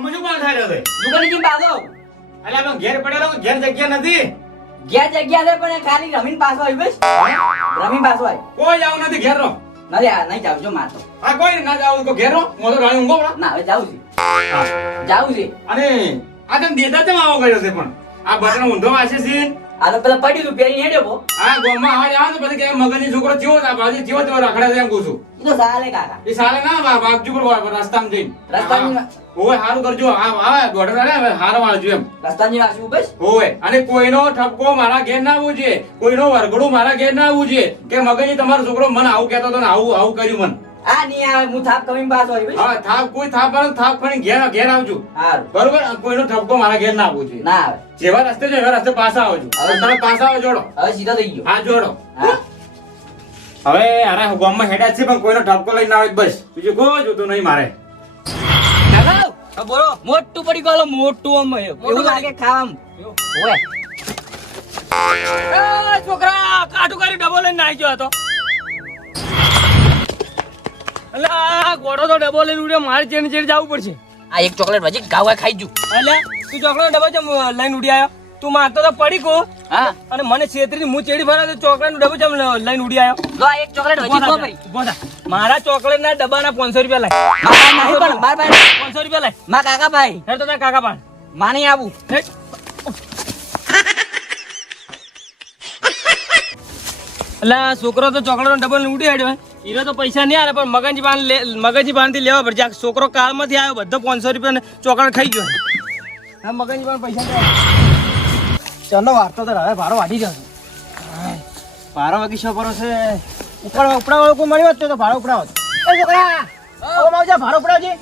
ગોમમાં શું પાસ આવ્યો છે દુકાને જી બાજો અલ્યા પણ ઘેર પડેલો ઘેર જગ્યા નથી ઘેર જગ્યા છે પણ ખાલી રમીન પાછો આવી બસ રમીન પાછો આવી કોઈ આવું નથી ઘેર નો નથી આ નહીં જાવ છો મારતો આ કોઈ ના જાવ તો ઘેર નો મોતો રાણી ઊંઘો પડા ના હવે જાવું છે જાવું છે અને આ તને દેતા કેમ આવો કર્યો છે પણ આ બટન ઊંધો વાસે છે આ તો પેલા પડ્યું તું પહેરી હેડ્યો પો આ ગોમમાં આવા જાવ તો પછી કે મગનની છોકરો જેવો આ બાજુ જેવો તેવો રખડે છે એમ કહું છું ઈ તો સાલે કાકા એ સાલે ના બાપજી પર રસ્તામાં જઈને રસ્તામાં ઓય હારું કરજો આ દોઢ કરે હારો વાળજો એમ રસ્તાની વાસુ બસ ઓય અને કોઈનો ઠપકો મારા ઘેર ના આવવું જોઈએ કોઈનો વરઘડું મારા ઘેર ના આવવું જોઈએ કે મગનજી તમારો છોકરો મને આવું કહેતો હતો ને આવું આવું કર્યું મન આ ની આ હું થાપ કમી પાછો આવી બસ હા થાપ કોઈ થાપ વાળો થાપ ફણી ઘેર આવજો હારું બરોબર કોઈનો ઠપકો મારા ઘેર ના આવવું જોઈએ ના આવે જેવા રસ્તે જો એવા રસ્તે પાછા આવજો હવે તમે પાછા આવો જોડો હવે સીધો થઈ ગયો હા જોડો હા હવે અરે ગામમાં હેડ્યા છે પણ કોઈનો ઠપકો લઈને આવે બસ બીજું કોઈ જોતું નહીં મારે કાકા બોલો મોટું પડી ગયો મોટું આમ એવું લાગે ખામ ઓય એ છોકરા કાટુ કરી ડબો લઈને નાઈ ગયો હતો અલા ગોડો તો ડબો લઈને ઉડ્યો મારે ચેડ જવું પડશે આ એક ચોકલેટ વજી ગાવા ખાઈ જુ એટલે તું ચોકલેટ ડબો ચમ લઈને ઉડી આવ્યો તું મારતો તો પડી કો હા અને મને છેતરી હું ચેડી ફરા તો ચોકલેટ નું ડબો ચમ લઈને ઉડી આવ્યો લો આ એક ચોકલેટ વજી કો પડી ઉભો થા મારા ચોકલેટ ના ડબ્બાના 500 રૂપિયા લાય મારા નહીં પણ બાર બાર 500 રૂપિયા લાય માં કાકા ભાઈ હેડ તો તારા કાકા પાડ માની આવું હેડ. અલા છોકરો તો ચોકલેટ નો ડબો લઈને ઉડી આવ્યો હીરો તો પૈસા નહીં આલે પણ મગનજી પાન થી લેવા પડશે આ છોકરો કાળમાંથી આવ્યો બધો 500 રૂપિયા ચોકલેટ ખાઈ ગયો હા મગનજી પાન પૈસા ચાલો વાર્તો તો હવે ભારો વાઢી જશે ભારો વાગી શો કરો છે ઉપડા વાળો કોઈ મળ્યો તો ભારો ઉપડાવો એ છોકરા ઓ માવજા ભારો ઉપડાવજે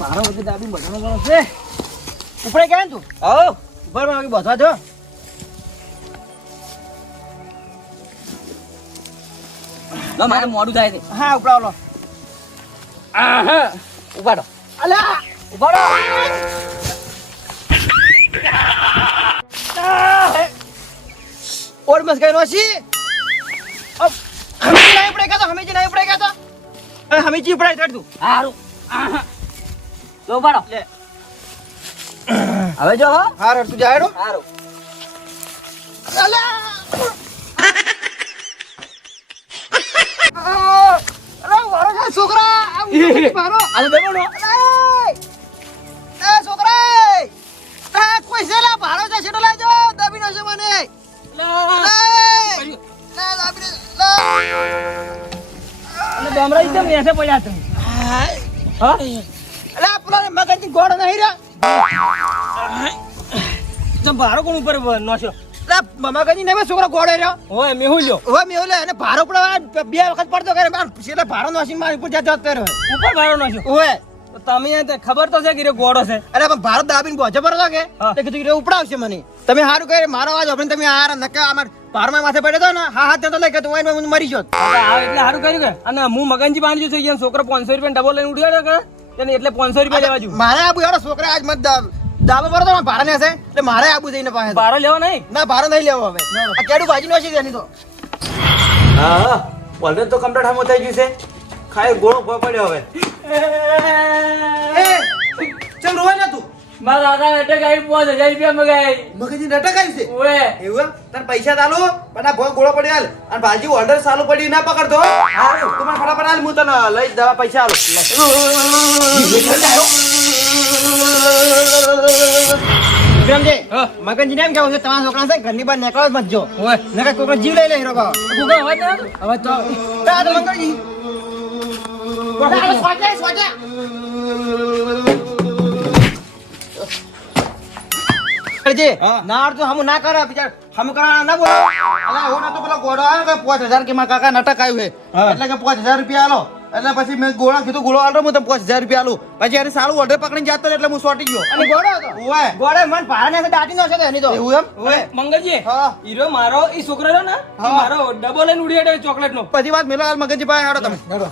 ભારો વગી દાબી બધાનો ગણો છે ઉપડે ક્યાં તું હો ઉપર માં વાગી બસવા જો લો મારે મોડું થાય છે હા ઉપડાવો લો આહા ઉપાડો અલા ઉપાડો और मस गए नोसी अब हमें नहीं पड़ेगा तो हमें जी नहीं पड़ेगा तो अरे हमें जी पड़ाई कर दू હારું આહા લો ઉપાડો ले હવે જો હો हां रे तू जाएड़ो હારું अला अरे वारो का छोकरा मारो આ તો દેવાનો ए छोकरा ए कोई से ला भारो जा छेडो लाजो दबी नो से मने डमरा एकदम ऐसे पड़ जाते हैं हाँ अरे अपना मगन की गोड़ नहीं रहा जब भारो को ऊपर नोशो अरे मगन ने मैं छोकरा गोड़े रहा ओए मेहुल्यो ओए मेहुल्यो ने भारो पड़ा બે વખત પડતો કરે માર સીધા ભારો નોશી માર ઉપર જતો રહે ઉપર ભારો નોશો ઓએ તો તમે ખબર તો છે કે ગોડો છે અરે પણ ભારત દાબીને પહોંચે પર લાગે તે કીધું કે ઉપડાવશે મને તમે હારું કહે મારો અવાજ આપણે તમે આ નકા અમાર પારમાં માથે પડ્યો તો ને હા હા તો લઈ કે તું હું મરી ગયો એટલે હારું કર્યું કે અને હું મગનજી બાંધ્યો છે એમ છોકરો 500 રૂપિયા ડબલ લઈને ઉડ્યો કે તેને એટલે 500 રૂપિયા લેવા જો મારે આબુ યાર છોકરા આજ મત દાબો પર તો ભાડા ને છે એટલે મારે આબુ જઈને પાસે ભાડો લેવો નહીં ના ભાડો નહીં લેવો હવે આ કેડું ભાજી નો છે એની તો હા હા બોલને તો કમ્પ્લીટ હામો થઈ ગયું છે ખાય ગોળો પડ્યો હવે એ ચલ રોવા ના તું મારા દાદા અટક આવી 5000 રૂપિયા મગાઈ મગનજી નાટક આવ્યું છે ઓએ એવું તને પૈસા ચાલુ પણ આ ગોળો પડ્યો હાલ અને ભાજી ઓર્ડર ચાલુ પડી ના પકડતો હારું તું મને ફટાફટ હાલ હું તને લઈ દવા પૈસા વિક્રમજી મગનજી ને એમ કેવું છે તમારા છોકરા છે ઘરની બહાર નીકળો જ મત જો નકર કોઈનો જીવ લઈ લે હીરો કા હવે તો મંગળજી નાર તો હમ ના કરે બિચાર હમ કરા ના બોલો અલા હું ના તો પેલો ગોડો આવ્યો કે 5000 કે મારા કાકા નાટક આવ્યું છે એટલે કે 5000 રૂપિયા આલો એટલે પછી મેં ગોળા કીધું ગોળો આલો હું તમને 5000 રૂપિયા આલું પછી એને સારું ઓર્ડર પકડીને જતો એટલે હું સોટી ગયો અને ગોળો હતો ઓય ગોળે મન ભાડા ને દાટી નો છે તો એની તો એવું એમ ઓય મંગળજી હીરો મારો ઈ છોકરો રહ્યો ને ઈ મારો ડબલ લઈને ઉડી આવ્યો ચોકલેટ નો બધી વાત મેલો હાલ મગનજી પાસે હાડો તમે હાડો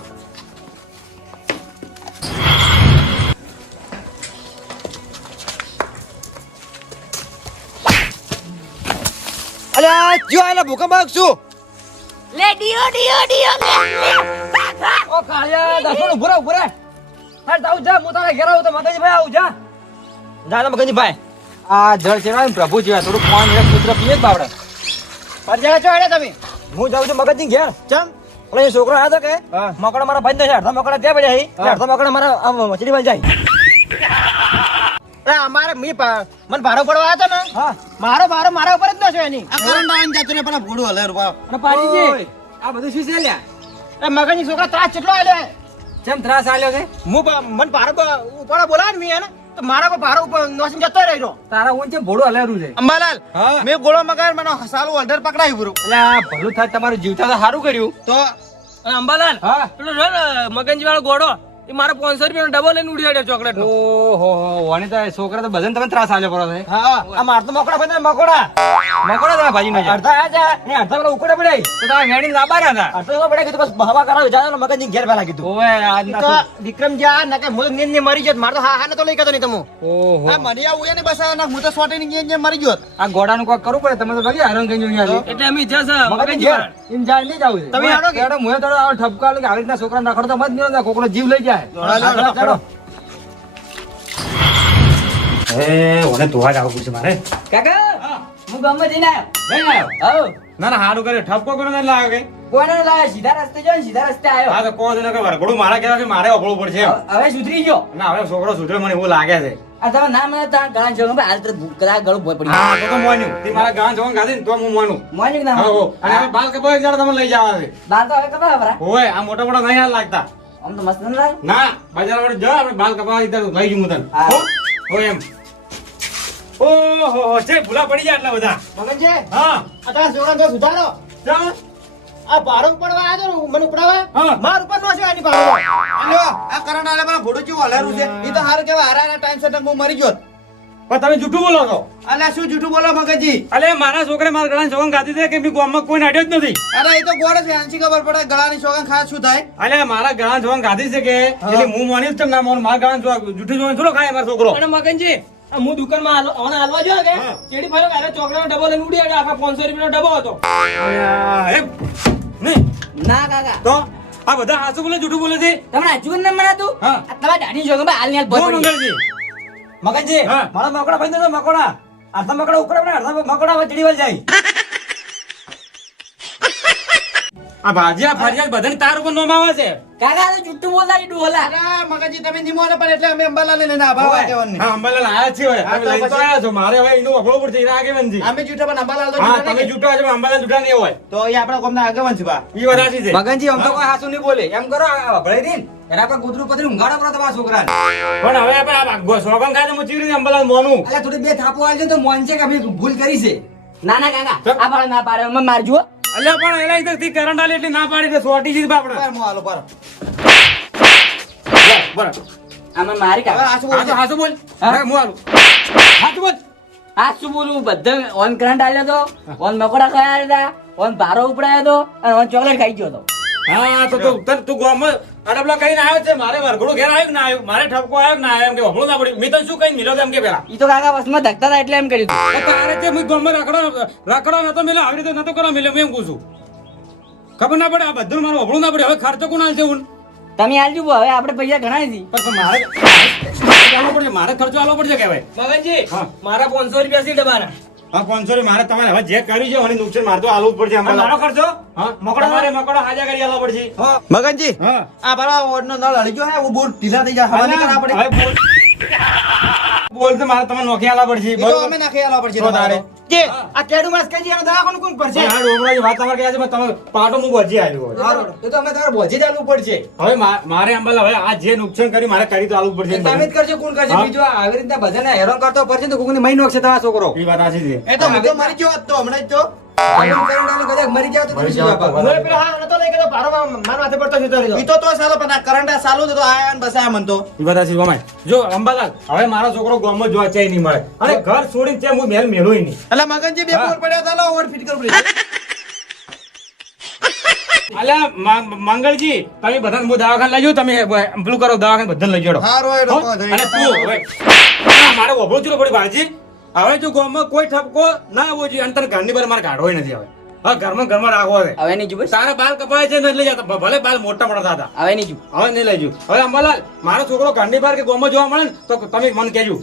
અલ્યા જો આલા ભૂકંપ શું લે ડીઓ ડીઓ ડીઓ લે ઓ કાળિયા દસોનો ભૂરા ભૂરા હા તાવ જા હું તારા ઘેર આવું તો મગનજીભાઈ આવું જા જા મગનજીભાઈ આ જળ છે ને પ્રભુ જેવા થોડું પાન એક પુત્ર પીએ જ બાવડે પરજા છો હેડે તમે હું જાઉં છું મગજની ઘેર ચમ એટલે એ છોકરો આવ્યો કે હા. મકડા મારા ભાઈ છે અડધા મકડા ત્યાં પડ્યા છે હા. અડધા મકડા મારા આ મછલી વાલ જાય અમારે મને ભારો પડવા આવ્યો હતો ને હા મારો ભારો મારા ઉપર જ ન છે એની આ કરંટ આવીને જતો ને પણ આ ભોળું હલે રૂપા અને પાડીજી આ બધું શું છે લ્યા એ મગનજી છોકરા ત્રાસ કેટલો આલ્યો કેમ ત્રાસ આલ્યો છે મને ભારો ઉપર બોલાવે ને મેં તો મારા પર ભારો ઉપર નોસીને જતો રહ્યો તારા ઊંચે ભોળું હલેરું છે અંબાલાલ હા. મેં ગોળો મગાર મને સાલું ઓર્ડર પકડાયું પૂરું એટલે આ ભલું થાય તમારું જીવતા તો સારું કર્યું તો અને અંબાલાલ હા પેલો જો ને મગનજી વાળો ગોળો એ મારો 500 રૂપિયાનો ડબલ લઈને ઉડી આડ્યો ચોકલેટ નો ઓહો વાણી તો એ છોકરા તો બધાને તમે ત્રાસ આલ્યો પડો છે હા આ માર તો મકોડા બંધ મકોડા તમે ભાજી નો અડધા આ જા એ અડધા પેલા ઉકડે પડે તો તમે વેણી લાંબા ના હતા અડધા તો પડે કીધું બસ હવા કરાવ જા મગજની ઘેર પેલા કીધું ઓવે આ તો વિક્રમ જા નકે મુલ નીંદ ને મરી જત માર તો હા તો લઈ ગયો નહીં તમે ઓહો આ મને આ ઉયા ને બસાયો ના હું તો સોટી ની ગયા મરી ગયો આ ગોડાનું કોઈ કરવું પડે તમે તો ભાઈ હેરાન કરી જોઈ એટલે અમે જ્યાં મગજની ઘેર ઇન જાય નહીં જાવ તમે હાલો કે? મુએ તો ઠપકા આવી રીતના છોકરા રખડતો મત નહીં હોતા, કોકનો જીવ લઈ જાય ચલો. એ ઓને ધોવા જાવ પડશે મારે કાકા હું ગામમાં જઈને આવ્યો લઈને આવ્યો આવો ના ના હારું કરે ઠપકો કોને નહીં લાવ્યો કઈ કોને લાયા સીધા રસ્તે જો ને સીધા રસ્તે આવ્યો હા તો કહો છો ને કે વરઘોડું મારા કહેવાથી મારે ઓગળવું પડશે એમ. હવે સુધરી ગયો ના હવે છોકરો સુધરે મને એવું લાગે છે આ તમે ના મને તા ગાણ જો હાલ તો કદાચ ગળું ભોય પડી હા તો મોન્યું તે મારા ગાં જોવાનું ગાધી ને તો હું મોનું મોની ના હા, હો. અને હવે બાલ કપાય એક દાડો તમે લઈ જવા છે બાર તો હવે કપા બરા હોય આ મોટા મોટા નહીં હાલ લાગતા આમ તો મસ્ત ન લાગે ના બજાર વાળે જો આપણે બાલ કપાવા ઇધર લઈ જઉં તને હા. હો હોય એમ ઓહો છે ભૂલા પડી જાય આટલા બધા મગનજી હા આ તારા છોકરા જો સુધારો ચાલ આ ભારો પડવા આવ્યો તો મને ઉપડાવા હા. માર ઉપર નો છે આની ભારો અલ્યો આ કરંટ આલે મને ભોળું જેવું હલેરું છે ઈ તો હારું કેવા હારા ટાઈમ સેટ હું મરી ગયો પણ તમે જૂઠું બોલો છો અલ્યા શું જૂઠું બોલો મગજી અલે મારા છોકરે મારા ગળાની સોગંદ ગાધી છે કે મેં ગામમાં કોઈ નાટ્યો જ નથી અરે એ તો ગોળે છે આંસી ખબર પડે ગળાની સોગંદ ખાસ શું થાય અલે મારા ગળાની સોગંદ ગાધી છે કે એટલે હું માની જ ના માનું મારા ગળાની સોગંદ જૂઠી સોગંદ થોડો ખાય મારો છોકરો અને મગનજી આ હું દુકાનમાં ઓને હાલવા જો કે હા. ચેડી ફાયો કે અરે ચોકલેટનો ડબ્બો લઈને ઉડી આવ્યો આખા 500 રૂપિયાનો ડબ્બો હતો એમ નહીં ના કાકા તો આ બધા હાસુ બોલે જૂઠું બોલે છે તમને આજુ ન મનાતું હા. આ તમારા દાઢી જો કે હાલ ની હાલ જો ભોય પડી મંગળજી મગનજી હા. મારા મકડા ભાઈ તો મકોડા અડધા મકડા ઉકળે પડે અડધા મકડા વચડી વળ જાય આ ભાજીયા ફરિયાદ બધાને તાર ઉપર નોમ આવે છે કાકા આ તો જુઠ્ઠું બોલતા ઈ ડોલા અરે મગજી તમે નિમો ને પણ એટલે અમે અંબાલાલ લઈને આભાવા કહેવાનું હા અંબાલાલ આયા છે હવે હા, તમે તો લઈ તો પછી- આયા છો મારે હવે એનું અઘળો પડશે એના આગેવાનજી અમે જૂઠા પણ અંબાલાલ તો હા જૂઠા તમે નહીં. જૂઠો છો અંબાલાલ જૂઠા નહીં હોય તો એ આપણા ગામના આગેવાન છે બા ઈ વાત સાચી છે મગનજી આમ તો કોઈ હાસુ નહીં બોલે એમ કરો ભળે દીન એના પર કૂતરું પતરી ઊંઘાડો કરો તમારા છોકરાને પણ હવે આપણે આ સોગંદ ખાય તો હું ચીરી અંબાલાલ મોનું અલ્યા થોડી બે થાપો આવજો તો મોન છે કે અમે ભૂલ કરી છે ના ના કાકા ચમ. આ પાડે ના પાડે અમે મારજો અલ્યા પણ એલા ઇધર થી કરંટ આલે એટલે ના પાડી દે સોટી જી બાપડે બાર મો આલો બાર બરાબર અમે મારી હવે કાકા આ શું બોલે છે? હાસુ બોલ હા? હા હું આલું હાસુ બોલ આ શું બોલું બધા ઓન કરંટ આલ્યો તો ઓન મકોડા ખાયા હતા ઓન ભારો ઉપડાયો તો અને ઓન ચોકલેટ ખાઈ ગયો તો હા તો તું ગામમાં અડબલા કહીને આવ્યો છે મારે વરઘોડું ઘેર આવ્યું કે ના આવ્યું મારે ઠપકો આવ્યો કે ના આવ્યો એમ કે વભળું ના પડ્યું મેં તો શું કઈ મિલો એમ કે પેલા ઈ તો કાકા વસમાં ધકતા હતા એટલે એમ કર્યું હતું. તારે તે હું ગામમાં રખડો નતો મિલો આવી રીતે નતો કરો મિલો મેં એમ કહું છું ખબર ના પડે આ બધું મારું વભળું ના પડે હવે ખર્ચો કોણ આલશે હું તમે આલજો હવે આપણે પૈસા ઘણા હતી પણ મારે આલવો પડશે મારે ખર્ચો આલવો પડશે કહેવાય મગનજી હા. મારા 500 રૂપિયા છે ડબ્બાના હા 500 મારે તમારે હવે જે કર્યું છે મને નુકસાન મારે તો આલવું જ પડશે મારો ખર્ચો હા મકડો મકડો હાજા કરી આલવો પડશે મગનજી હા આ બારા ઓડનો નળ હળી ગયો હે ઓ બોર ઢીલા થઈ જાય હવા નહીં કરા પડે હવે બોલ તો મારે તમને નોખી આલવા પડશે ઈ તો અમે નાખી આલવા પડશે તો તારે. કે આ કેડુ માસ કઈ આનો દવાખાનું કોણ કરશે હા ડોમરાજી વાત તમારે કહે છે તમે પાટો હું ભજી આવ્યો એ તો અમે તમારે બોજે જ આલવું પડશે હવે મારે અંબાલા હવે આ જે નુકસાન કરી મારે કરી તો આલવું પડશે તમે જ કરજો કોણ કરશે હા. બીજું આવી રીતના બધાને હેરાન કરતો પડશે તો કોકની મહિનો છે તમારો છોકરો એ વાત સાચી છે એ તો હું તો મરી ગયો હોત તો હમણાં જ તો કદાચ મરી જાવ તો તમે શું વાપરો? હું પેલો હા નતો લઈ ગયો ભારો મારા માથે પડતો જતો રહ્યો ઈ તો સાલો પણ આ કરંટ આ સાલું તો આયા ને બસાયા મન તો એ વાત સાચી ગમાય જો અંબાલાલ હવે મારો છોકરો ગામમાં જોવા ચાય નહીં મળે અને ઘર છોડીને ત્યાં હું મેલ મેળવું નહીં એટલે મગનજી બે હા. બોર પડ્યા ચાલો ઓવર ફિટ કરવું પડે અલ્યા મંગળજી તમે બધા હું દવાખાને લઈ જાઉં તમે પેલું કરો દવાખાને બધાને લઈ જાડો હારો એ હો? લોકો અને તું હવે આ મારે ઓભળું છું પડી ભાજી હવે જો ગામમાં કોઈ ઠપકો ના આવવો જોઈએ અને તને ઘરની બહાર મારે કાઢવો નથી હવે હા ઘરમાં રાખવો છે હવે નહીં જુ બસ તારા બાલ કપાય છે ને લઈ જતા ભલે બાલ મોટા પડતા હતા હવે નહીં જુ હવે નહીં લઈ જવું હવે અંબાલાલ મારો છોકરો ઘરની બહાર કે ગોમાં જોવા મળે ને તો તમે મને કહેજો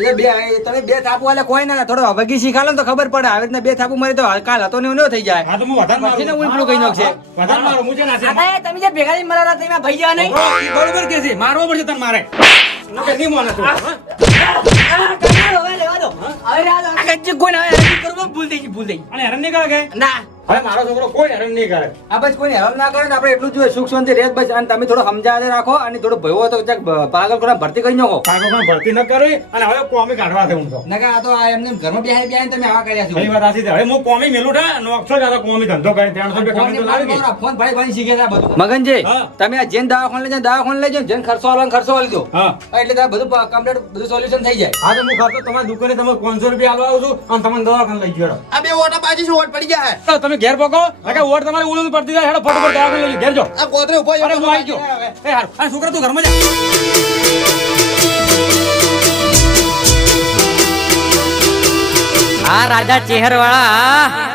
એ બે તમે બે થાપુ વાલે કોઈ ના થોડો વગી શીખાલો ને તો ખબર પડે આવી રીતના બે થાપુ મારી તો કાલ હતો ને એવું ન થઈ જાય હા તો હું વધારે મારું પછી ને ઉલટું કહી નાખશે વધારે મારું હું છે ને આજે આ તમે જે ભેગા થઈને મરારા તમે ભાઈ જવા નહીં બરોબર કે છે મારવો પડશે તને મારે નકે નહીં માને તું હા? હવે લેવા દો હવે રહેવા દો આ કચ્ચી કોઈ ના હેરાન કરવું ભૂલ થઈ ગઈ ભૂલ થઈ અને હેરાન નહીં કરે કે ગઈ ના હવે મારો છોકરો કોઈ હેરાન નહીં કરે આ બસ કોઈને હેરાન ના કરે ને આપણે એટલું જ જોઈએ સુખ શાંતિ રહે બસ અને તમે થોડો સમજાવે રાખો અને થોડો ભયો હોય તો ક્યાંક પાગલ કરવા ભરતી કરી નાખો કાકો પણ ભરતી ન કરી અને હવે કોમી કાઢવા છે હું તો નકા આ તો આ એમને ઘરમાં બેહાઈ બેહાઈ તમે આવા કર્યા છો એ વાત સાચી છે હવે હું કોમી મેલું છે નોકસો જ્યાદા કોમી ધંધો કરી 300 રૂપિયા કમાઈ તો લાવી ગઈ ફોન ભાઈ ભાઈ શીખે છે આ બધું મગનજી હા. તમે આ જેન દવાખાને લઈ જાઓ દવાખાને લઈ જાઓ જેન ખર્ચો આલવાનો ખર્ચો આલી દો હા એટલે તમે બધું કમ્પ્લીટ બધું સોલ્યુશન થઈ જાય હા તો હું ખાતો તમારી દુકાને તમે 500 રૂપિયા આલવા આવું છું અને તમને દવાખાને લઈ ગયો આ બે ઓટા બાજી શું ઓટ પડી ગયા હે તો તમે ઘેર પકો કે ઓટ તમારી ઉલન પડતી જાય હેડો ફટોફટ દવાખાને લઈ ઘેર જો આ કોતરે ઉભો અરે હું આવી ગયો એ હાર આ છોકરા તું ઘરમાં જા આ રાજા ચેહર વાળા